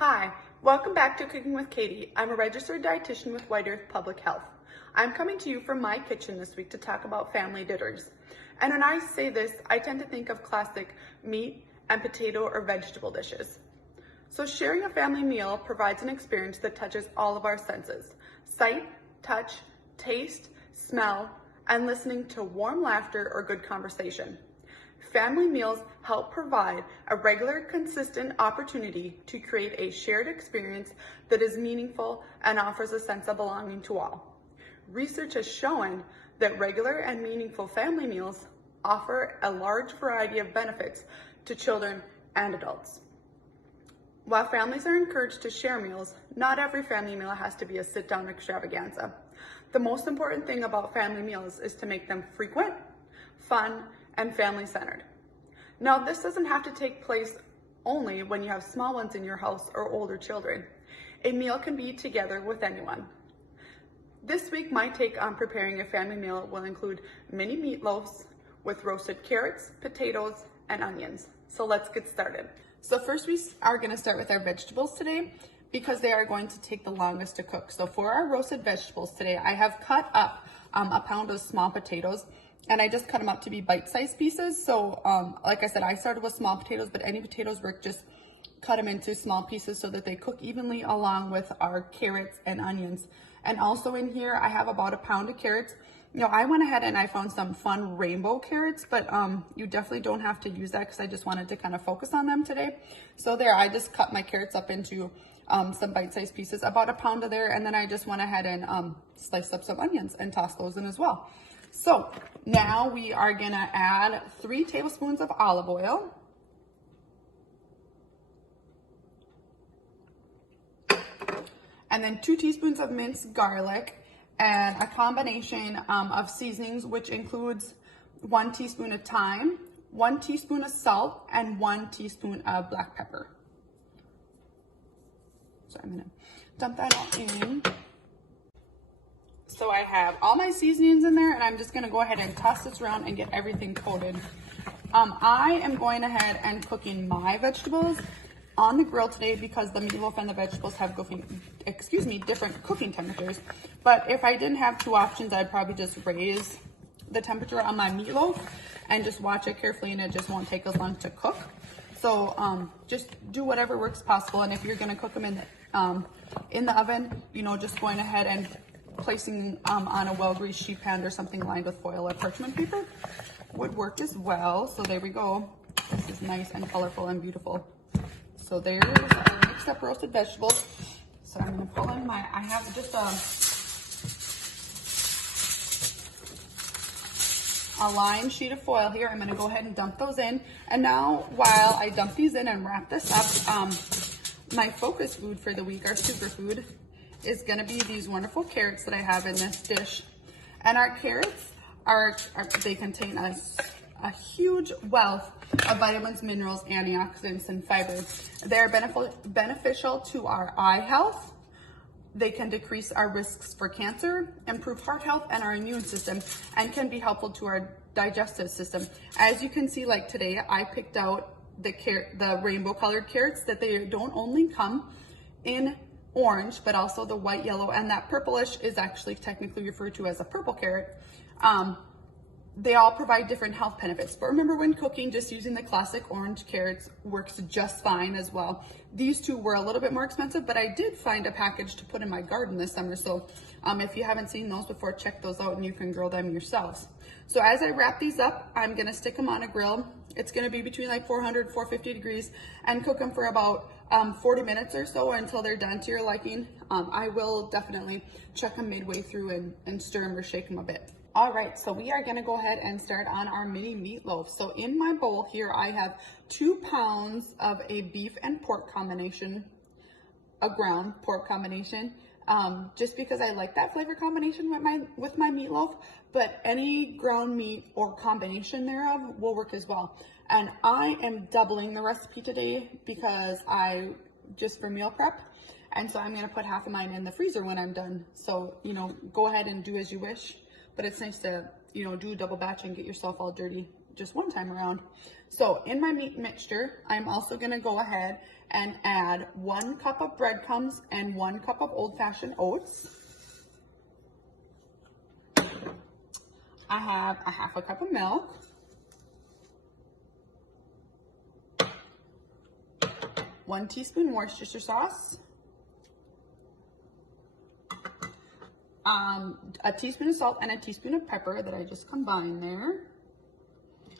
Hi, welcome back to Cooking with Katie. I'm a registered dietitian with White Earth Public Health. I'm coming to you from my kitchen this week to talk about family dinners. And when I say this, I tend to think of classic meat and potato or vegetable dishes. So sharing a family meal provides an experience that touches all of our senses: sight, touch, taste, smell, and listening to warm laughter or good conversation. Family meals help provide a regular, consistent opportunity to create a shared experience that is meaningful and offers a sense of belonging to all. Research has shown that regular and meaningful family meals offer a large variety of benefits to children and adults. While families are encouraged to share meals, not every family meal has to be a sit-down extravaganza. The most important thing about family meals is to make them frequent, fun, and family-centered. Now, this doesn't have to take place only when you have small ones in your house or older children. A meal can be together with anyone. This week, my take on preparing a family meal will include mini meatloaves with roasted carrots, potatoes, and onions. So let's get started. So first we are going to start with our vegetables today because they are going to take the longest to cook. So for our roasted vegetables today, I have cut up a pound of small potatoes, and I just cut them up to be bite-sized pieces. So like I said, I started with small potatoes, but any potatoes work. Just cut them into small pieces so that they cook evenly along with our carrots and onions. And also in here, I have about a pound of carrots. You know, I went ahead and I found some fun rainbow carrots, but you definitely don't have to use that because I just wanted to kind of focus on them today. So there, I just cut my carrots up into some bite-sized pieces, about a pound of there, and then I just went ahead and sliced up some onions and tossed those in as well. So now we are gonna add 3 tablespoons of olive oil. And then 2 teaspoons of minced garlic and a combination of seasonings, which includes 1 teaspoon of thyme, 1 teaspoon of salt, and 1 teaspoon of black pepper. So I'm gonna dump that all in. So I have all my seasonings in there, and I'm just gonna go ahead and toss this around and get everything coated. I am going ahead and cooking my vegetables on the grill today because the meatloaf and the vegetables have different cooking temperatures. But if I didn't have 2 options, I'd probably just raise the temperature on my meatloaf and just watch it carefully, and it just won't take as long to cook. So just do whatever works possible. And if you're gonna cook them in the oven, you know, just going ahead and placing on a well-greased sheet pan or something lined with foil or parchment paper would work as well. So there we go. This is nice and colorful and beautiful. So there's our mixed up roasted vegetables. So I'm gonna pull in I have just a lined sheet of foil here. I'm gonna go ahead and dump those in. And now while I dump these in and wrap this up, my focus food for the week, our superfood, is gonna be these wonderful carrots that I have in this dish. And our carrots they contain a huge wealth of vitamins, minerals, antioxidants, and fiber. They're beneficial to our eye health. They can decrease our risks for cancer, improve heart health and our immune system, and can be helpful to our digestive system. As you can see, like today, I picked out the rainbow colored carrots, that they don't only come in orange, but also the white, yellow, and that purplish is actually technically referred to as a purple carrot. They all provide different health benefits. But remember, when cooking, just using the classic orange carrots works just fine as well. These 2 were a little bit more expensive, but I did find a package to put in my garden this summer. So if you haven't seen those before, check those out and you can grill them yourselves. So as I wrap these up, I'm gonna stick them on a grill. It's gonna be between like 400, 450 degrees, and cook them for about 40 minutes or so until they're done to your liking. I will definitely check them midway through and stir them or shake them a bit. All right, so we are gonna go ahead and start on our mini meatloaf. So in my bowl here, I have 2 pounds of a beef and pork combination, a ground pork combination, just because I like that flavor combination with my meatloaf, but any ground meat or combination thereof will work as well. And I am doubling the recipe today because just for meal prep. And so I'm gonna put half of mine in the freezer when I'm done. So, you know, go ahead and do as you wish. But it's nice to, you know, do a double batch and get yourself all dirty just one time around. So in my meat mixture, I'm also gonna go ahead and add 1 cup of breadcrumbs and 1 cup of old-fashioned oats. I have a half a cup of milk. One teaspoon Worcestershire sauce. A teaspoon of salt and a teaspoon of pepper that I just combined there.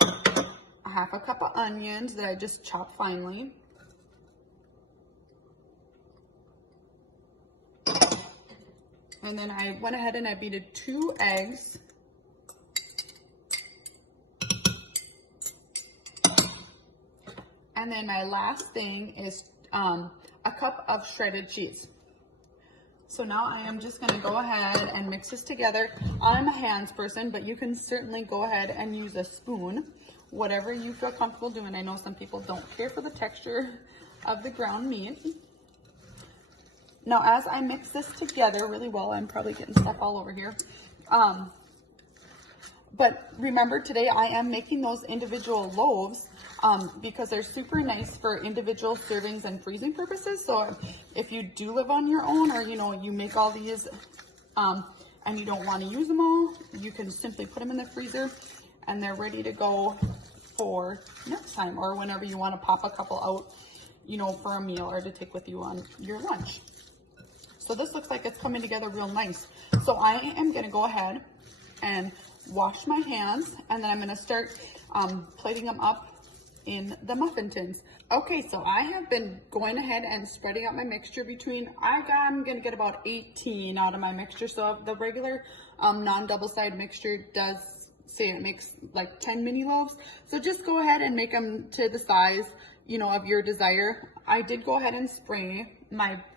A half a cup of onions that I just chopped finely. And then I went ahead and I beat 2 eggs. And then my last thing is a cup of shredded cheese. So now I am just gonna go ahead and mix this together. I'm a hands person, but you can certainly go ahead and use a spoon, whatever you feel comfortable doing. I know some people don't care for the texture of the ground meat. Now, as I mix this together really well, I'm probably getting stuff all over here. But remember, today I am making those individual loaves because they're super nice for individual servings and freezing purposes. So if you do live on your own, or you make all these and you don't want to use them all, you can simply put them in the freezer and they're ready to go for next time, or whenever you want to pop a couple out, for a meal or to take with you on your lunch. So this looks like it's coming together real nice. So I am going to go ahead and wash my hands, and then I'm going to start plating them up in the muffin tins. Okay, so I have been going ahead and spreading out my mixture between, I'm going to get about 18 out of my mixture. So the regular non-double side mixture does say it makes like 10 mini loaves. So just go ahead and make them to the size, of your desire. I did go ahead and spray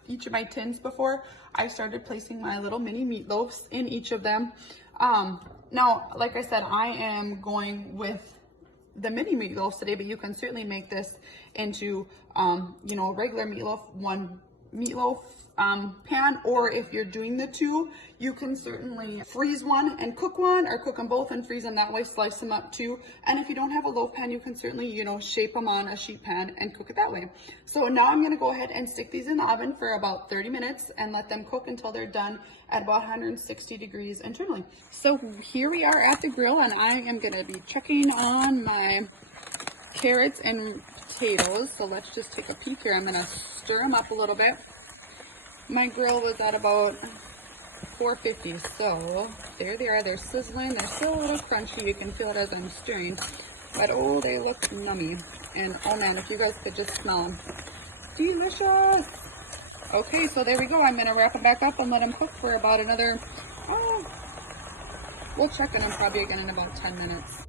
each of my tins before I started placing my little mini meatloaves in each of them. Now, like I said, I am going with the mini meatloaves today, but you can certainly make this into, a regular meatloaf, one meatloaf pan, or if you're doing the two, you can certainly freeze one and cook one, or cook them both and freeze them that way, slice them up too. And if you don't have a loaf pan, you can certainly, shape them on a sheet pan and cook it that way. So now I'm gonna go ahead and stick these in the oven for about 30 minutes and let them cook until they're done at about 160 degrees internally. So here we are at the grill, and I am gonna be checking on my carrots and potatoes. So let's just take a peek here. I'm gonna stir them up a little bit. My grill was at about 450, so there they are. They're sizzling. They're still a little crunchy. You can feel it as I'm stirring, but oh, they look yummy. And oh man, if you guys could just smell them, delicious. Okay, so there we go. I'm gonna wrap them back up and let them cook for about another, we'll check on them probably again in about 10 minutes.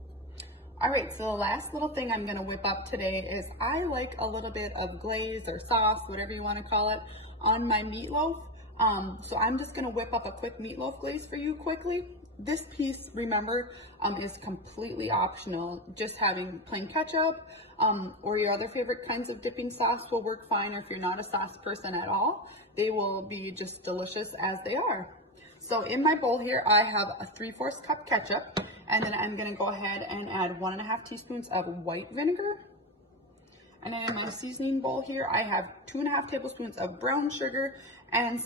All right, so the last little thing I'm gonna whip up today is I like a little bit of glaze or sauce, whatever you wanna call it, on my meatloaf. So I'm just gonna whip up a quick meatloaf glaze for you quickly. This piece, remember, is completely optional. Just having plain ketchup or your other favorite kinds of dipping sauce will work fine, or if you're not a sauce person at all, they will be just delicious as they are. So in my bowl here, I have a 3/4 cup ketchup, and then I'm gonna go ahead and add 1.5 teaspoons of white vinegar. And then in my seasoning bowl here, I have 2.5 tablespoons of brown sugar and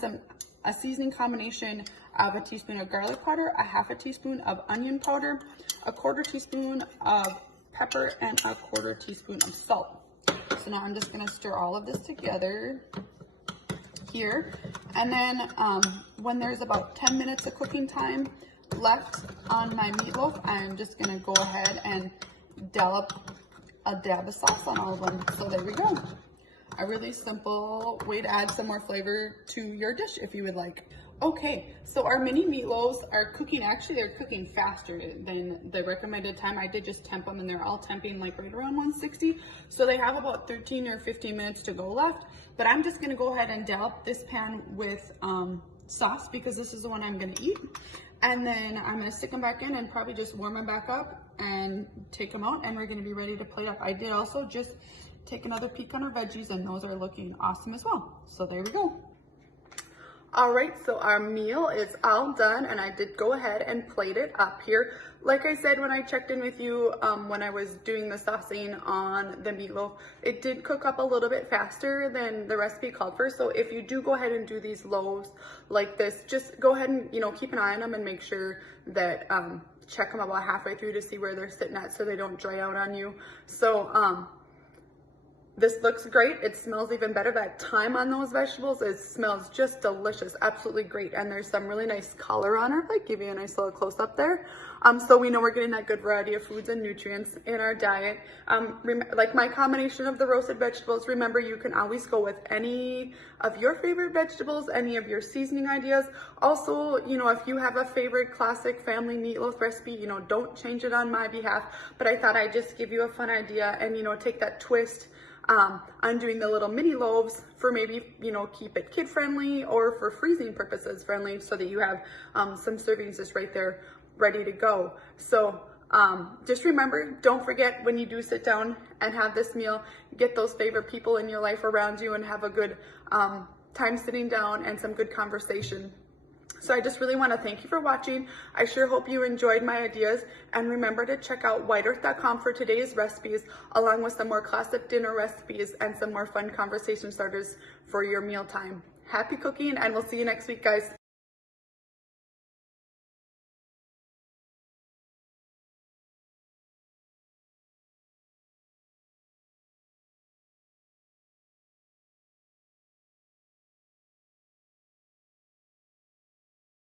a seasoning combination of a teaspoon of garlic powder, a 1/2 teaspoon of onion powder, a 1/4 teaspoon of pepper, and a 1/4 teaspoon of salt. So now I'm just gonna stir all of this together here. And then when there's about 10 minutes of cooking time left on my meatloaf, I'm just gonna go ahead and dollop a dab of sauce on all of them. So there we go. A really simple way to add some more flavor to your dish if you would like. Okay, so our mini meatloaves are cooking, actually they're cooking faster than the recommended time. I did just temp them and they're all temping like right around 160. So they have about 13 or 15 minutes to go left. But I'm just gonna go ahead and dollop this pan with sauce because this is the one I'm gonna eat. And then I'm gonna stick them back in and probably just warm them back up and take them out, and we're gonna be ready to plate up. I did also just take another peek on our veggies, and those are looking awesome as well. So there we go. All right, so our meal is all done, and I did go ahead and plate it up here. Like I said when I checked in with you, when I was doing the saucing on the meatloaf, it did cook up a little bit faster than the recipe called for. So if you do go ahead and do these loaves like this, just go ahead and, keep an eye on them and make sure that, check them about halfway through to see where they're sitting at so they don't dry out on you. So, this looks great. It smells even better. That thyme on those vegetables, it smells just delicious, absolutely great. And there's some really nice color on it. Like give you a nice little close up there. So we know we're getting that good variety of foods and nutrients in our diet. Like my combination of the roasted vegetables, remember you can always go with any of your favorite vegetables, any of your seasoning ideas. Also, if you have a favorite classic family meatloaf recipe, don't change it on my behalf. But I thought I'd just give you a fun idea and, take that twist on doing the little mini loaves for maybe, keep it kid friendly or for freezing purposes friendly so that you have some servings just right there ready to go. So just remember, don't forget when you do sit down and have this meal, get those favorite people in your life around you and have a good time sitting down and some good conversation. So I just really want to thank you for watching. I sure hope you enjoyed my ideas, and remember to check out whiteearth.com for today's recipes, along with some more classic dinner recipes and some more fun conversation starters for your mealtime. Happy cooking, and we'll see you next week, guys.